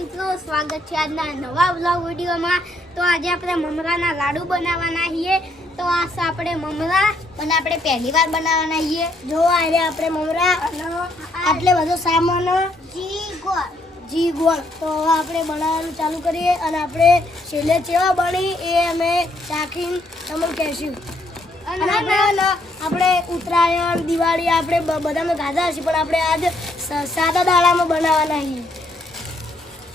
મિત્રો, સ્વાગત છે આજના નવા વ્લોગ વિડીયોમાં। તો આજે આપણે મમરાના લાડુ બનાવવાના છીએ। તો આ છે આપણે મમરા અને આપણે પહેલી વાર બનાવવાના છીએ। જો આજે આપણે મમરા અને આટલે બધો સામાન જી ગોળ તો આપણે બનાવવાનું ચાલુ કરીએ અને આપણે છેલ્લે કેવા બની એ અમે ચાખીને તમને કહેશું। આપણે ઉત્તરાયણ દિવાળી આપણે બધામાં ખાધા હશે પણ આપણે આજ સાદા દાડામાં બનાવવાના છીએ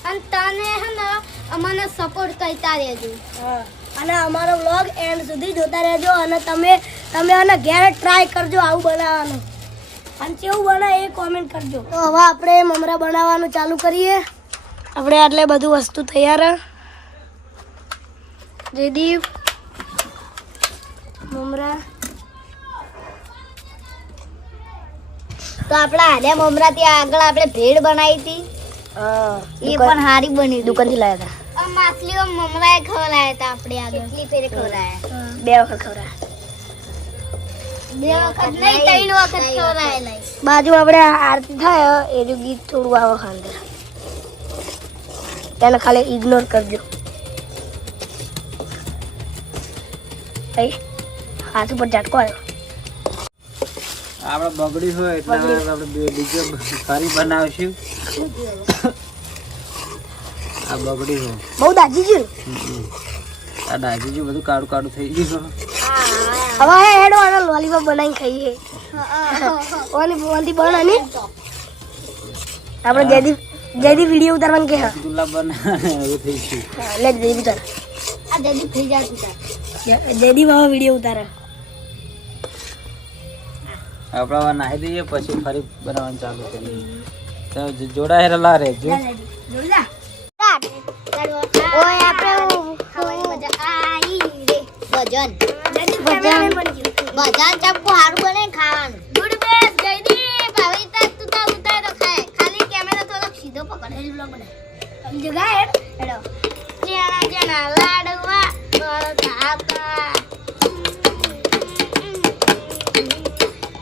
અને તને હે ને અમને સપોર્ટ કરતા રહેજો। અને અમારો વ્લોગ એન્ડ સુધી જોતા રહેજો અને તમે આને ઘેર ટ્રાય કરજો આવું બનાવવાનું અને કેવું બને એ કોમેન્ટ કરજો। તો હવે આપણે મમરા બનાવવાનું ચાલુ કરીએ। આપણે આટલે બધું વસ્તુ તૈયાર જયદીપ મમરા તો આપણા આને મમરા ત્યાં આગળ આપણે ભેળ બનાવી હતી એ પણ હારી બની દુકાનથી લાવ્યા હતા। આ માછલીઓ મમરા ખવડાયા હતા આપણે આગળ કેટલી ફેરે ખવડાયા બે વખત ખવડાયા બે વખત નહીં ત્રણ વખત ખવડાયેલા। બાજુ આપણે આરતી થાય એનું ગીત થોડું આવે ખાંડે તેને ખાલી ઇગ્નોર કરજો। હાથ ઉપર ઝટકો આવ્યો આપણે બગડી હોય એટલે આપણે બીજો ફરી બનાવશું। આ બગડી હોય બહુ દાજી છે આ દાજી છે બધું કાળું કાળું થઈ ગયું। હવે હેડો આનો લોલીપોપ બનાવીને ખાઈએ ઓની બનાની આપણે જયદીપ વિડિયો ઉતારવાનું કે ગુલાબ બના એવું થઈ ગયું। લે જયદીપ ઉતાર આ જયદીપ થઈ જાય જયદીપ હવે વિડિયો ઉતારે આપણે નાહી દઈએ પછી ફરી બનાવવાનું ચાલુ કરીએ। તો જોડાયેલા રહેજો। ઓય આપણે ખાવાની મજા આવી રે ભજન ચપ્પુ હારું બને ખાવાનું ગુડ બેસ જયદીપ હવે તું તા ઉતારો ખાય ખાલી કેમેરા થોડો સીધો પકડ એ બ્લોગ બને અમ જગા હેડો જેણા લાડવા ખાતા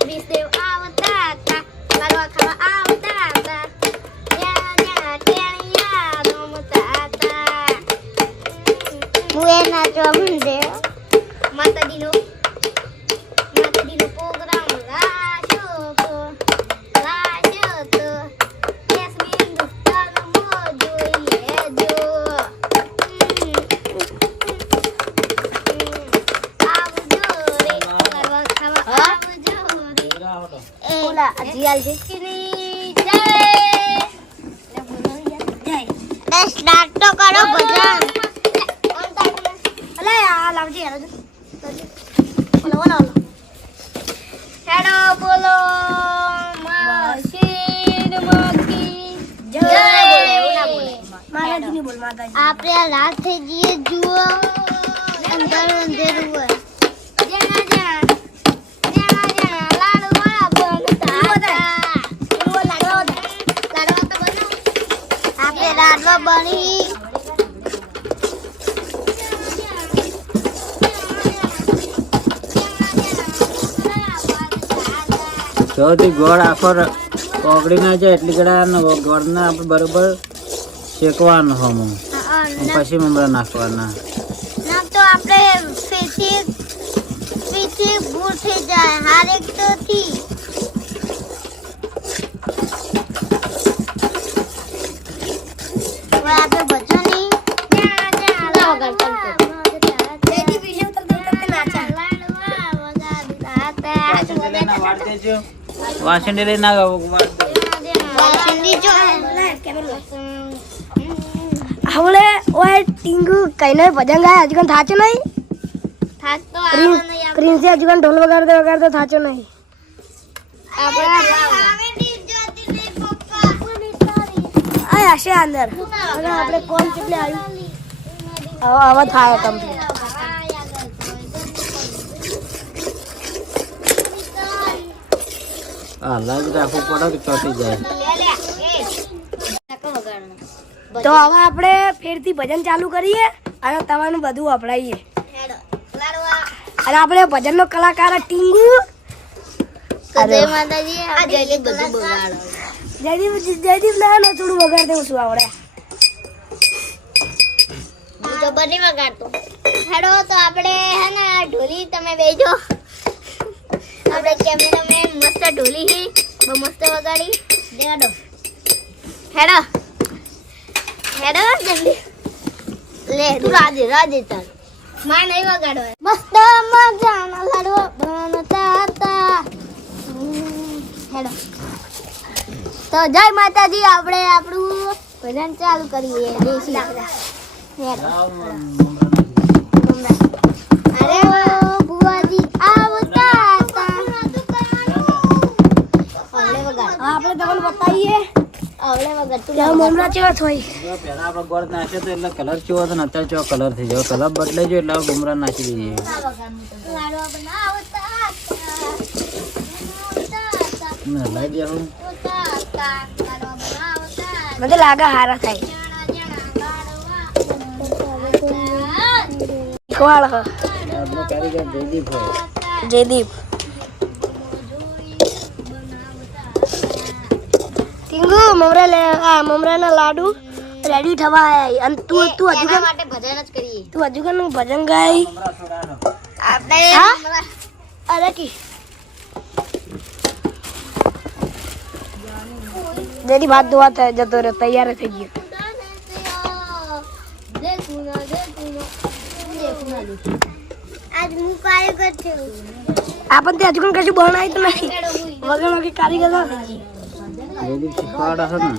વિસેવ આવતા તા લાડવા ખાવા આવતા તા જેણા ટેણિયા રમતા તા હું એ નાચવા મંડે માતાજીનો પ્રોગ્રામ રાખ્યો તો કેસમીન દુકાનમાં જોઈએ જો આવજો રે લાડવા ખાવા આવજો રે ઓલા અજીયાલ છે કે નહીં જય સ્ટાર્ટ તો કરો ભજન અલે આ લાવજે યાર ઓલા હેડો બોલો મશીન મકી જય માતાજી બોલ માતાજી આપણે રાત થઈ ગઈ જુઓ અંદર અંધેરું હોય જેના લાડુ વાળા બનતા લાડવા તો બનાવ આપણે લાડવા બની સૌથી ગોળ આખો ઓગળી ના જાય એટલી ગળા ગોળને આપણે બરોબર શેકવાનો હમો પછી મમરા નાખવાના તો આપણે પીછી ભૂલ થઈ જાય હારેક તો થી આપણે ભજની વાસંડી લઈ ના આવડે ઓય ટીંગુ કઈને ભજન ગાય હજુ કન થાચો નહીં પ્રિન્સે હજુ કન ઢોલ વગાડતો થાચો નહીં આ હશે અંદર હવે આપણે કોણ કેટલે આવ્યું હવે થાય કમ્પ્લીટ લાગ રાખવું પડે કે ચોટી જાય। તો હવે આપણે ફેરથી ભજન ચાલુ કરીએ અને તમારું બધું વપરાઈએ અને આપણે ભજનનો કલાકાર ટીંગુ જય માતાજી જયદીપ ના થોડું વગાડ દેવું શું આવડે તો બની વગાડતો હેડો તો આપણે હે ને ઢોલી તમે બેજો આપણે કેમેરામેન મસ્ત ઢોલી હી બહુ મસ્ત વગાડી દેડો હેડો હેડો જલ્દી લે તું રાજે ચાલ માં નહીં વગાડો મસ્ત મજાના લાડવા બનતા હતા હેડો તો જય માતાજી આપણે આપણું ભજન ચાલુ કરીએ દેશી અરે બુવાજી આવતા હતા આપણે તમને બતાવીએ આવડે વગર તું મમરા કેવા થોય પહેલા આપણે ગોળ નાખીએ તો એટલે કલર કેવો હતો ને અત્યારે કેવો કલર થઈ જાય કલર બદલાઈ જાય એટલે ગુમરા નાખી દઈએ લાડવા બનાવતા લઈ દે હું મને લાગે હારા થાય કોણ હ આજનો કારીગર જયદીપ હોય જયદીપ ટીંગુ મમરા લે આ મમરાના લાડુ રેડી થવા આયા અને તું હજુ એના માટે ભજન જ કરીએ તું હજુ કનું ભજન ગાય આપણે હા? અરે કી જેની ભાત ધોવા થાય જતો રહ્યો તૈયાર થઈ ગયો આજ હું કારીગર છું આપણ તે હજુ કણ કશું બનાવી તો નથી વગર વગર કારીગર ના થઈ ગઈ જયદીપ શીખવાડા છે ને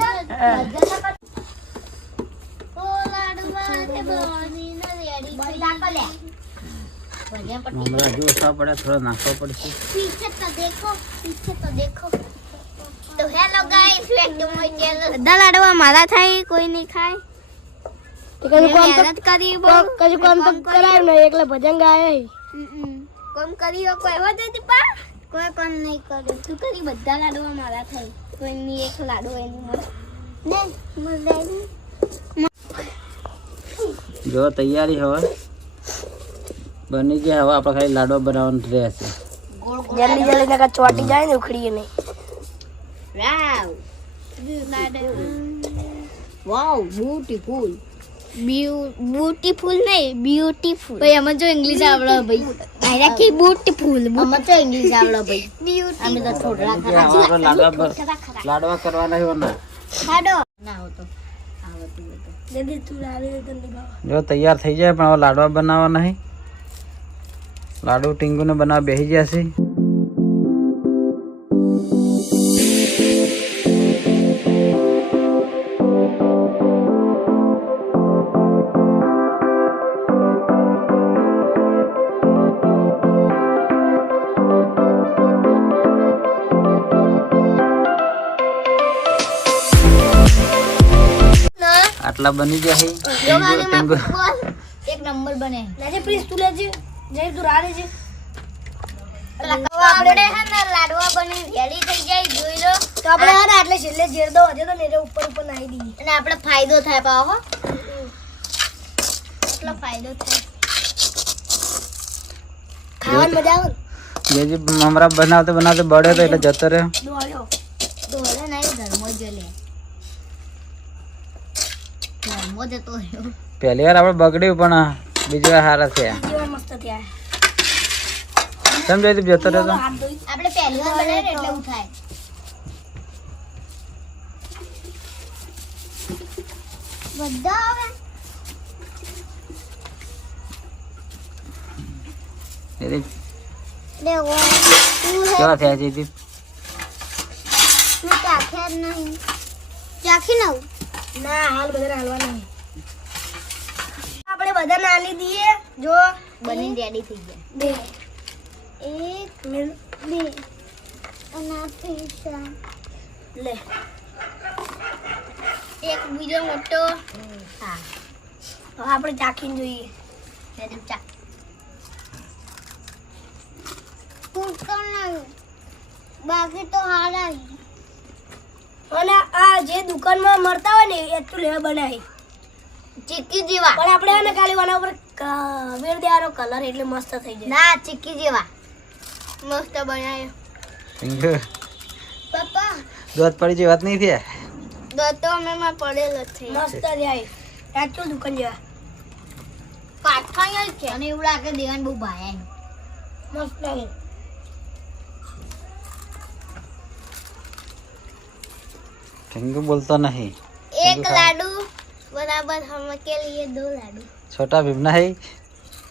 મમરા જો ઓછા પડે થોડા નાખવા પડશે पीछे तो देखो तो hello guys welcome my channel બધા લાડવા મારા થાય કોઈ નહીં ખાય તે કશું કામ તો મહેનત કરી બહુ કશું કામ તો કરાયું નહીં એકલા ભજન ગાય કોમ કર્યો કોઈ હો જતી પા કોઈ કામ નહીં કર્યું તું કરી બધા લાડવા મારા થાય કોઈ ની એક લાડવો એની મળે ને જો તૈયારી હવે બની ગયા હવે આપણે ખાલી લાડવા બનાવવાનું રહેશે જલ્દી જલ્દી નકા ચોટી જાય ને ઉખડીએ નહીં વાવ બ્યુટીફુલ બ્યુટીફુલ નહીં બ્યુટીફુલ ભાઈ અમે જો ઇંગ્લિશ આવડે ભાઈ આયરા કે બ્યુટીફુલ અમે તો ઇંગ્લિશ આવડે ભાઈ અમે તો થોડા હવે આપણે લાડવા કરવાના છે ને ખાડો ના હો તો આવતું હોય તો જલ્દી તું લાવી દે તને બાબા જો તૈયાર થઈ જાય પણ હવે લાડવા બનાવવાના છે લાડુ ટીંગુને બનાવવા બેસી ગયા છે આટલા બની ગયા છે ટીંગુ એક નંબર બને લેજે પ્લીઝ તું લેજે જય તું રા લેજે આપણે હે ને લાડવા બની રેડી થઈ જાય જોઈ લો તો આપણે હા ને આટલે છેલ્લે ઝેર દો હજે તો ને ઉપર ઉપર નાખી દઈએ અને આપણે ફાયદો થાય પાવ હો એટલો ફાયદો થાય ખાવાની મજા આવે જે મમરા બનાવતે બનાવતે બળે તો એટલે જતો રહ્યો દોડ્યો દોડે નહીં ધર્મો જ લે ધર્મો જતો રહ્યો પહેલી વાર આપણે બગડ્યું પણ બીજી વાર સારા થયા જેવા મસ્ત થયા સમજો જતો રહ્યો તો હાથ ધોઈ આપણે પહેલી વાર બનાવીએ ને એટલે એવું થાય બધા આવે એટલે દેવો કેવા થયા છે દીપ હું ચાખે જ નહીં ચાખી નવ ના હાલ બધા હાલવા નહીં આપણે બધા નાલી દઈએ જો બની રેડી થઈ ગયા બે એક મિલ બે અને આ પૈસા લે એક બીજો મોટો હા હવે આપણે ચાખીને જોઈએ રેડી ચાક કુકર બાકી તો હારા અને આ જે દુકાનમાં મળતા હોય ને એ તું લેવા બનાવી ચીક્કી જેવા પણ આપણે આને ખાલી આના ઉપર વેર દેવાનો કલર એટલે મસ્ત થઈ જાય ના ચીક્કી જેવા મસ્ત બનાવ્યો ટીંગુ પપ્પા દૂધ પડી જે વાત નહીં થયા દોતો અમે માં પડેલો છે મસ્ત જાય એકચ્યુઅલ દુકાન જેવા કાઠાઈ જ છે અને એવું લાગે દેવાન બહુ ભાઈ મસ્ત લાગે टिंकू बोलता नहीं एक लाडू बराबर हम के लिए 2 लाडू छोटा भीमना है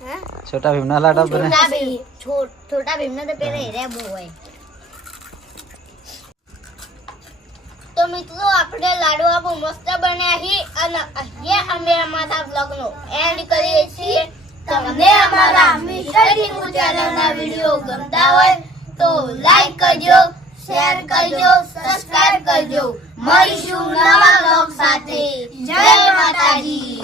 हाँ छोटा भीमना लाडा बने छोटा भीम ने तो पहले हेरे बो है तो मित्रों આપણે લાડવા બહુ મસ્ત બન્યા છે અને અહીંયા અમે અમારા બ્લોગનો એન્ડ કરીએ છીએ તમને અમારા મિસ્ટર ટીંકુ ચેનલના વિડિયો ગમતા હોય તો લાઈક કરજો શેર કરજો સબસ્ક્રાઇબ કરજો મળીશું નવા બ્લોગ સાથે જય માતાજી।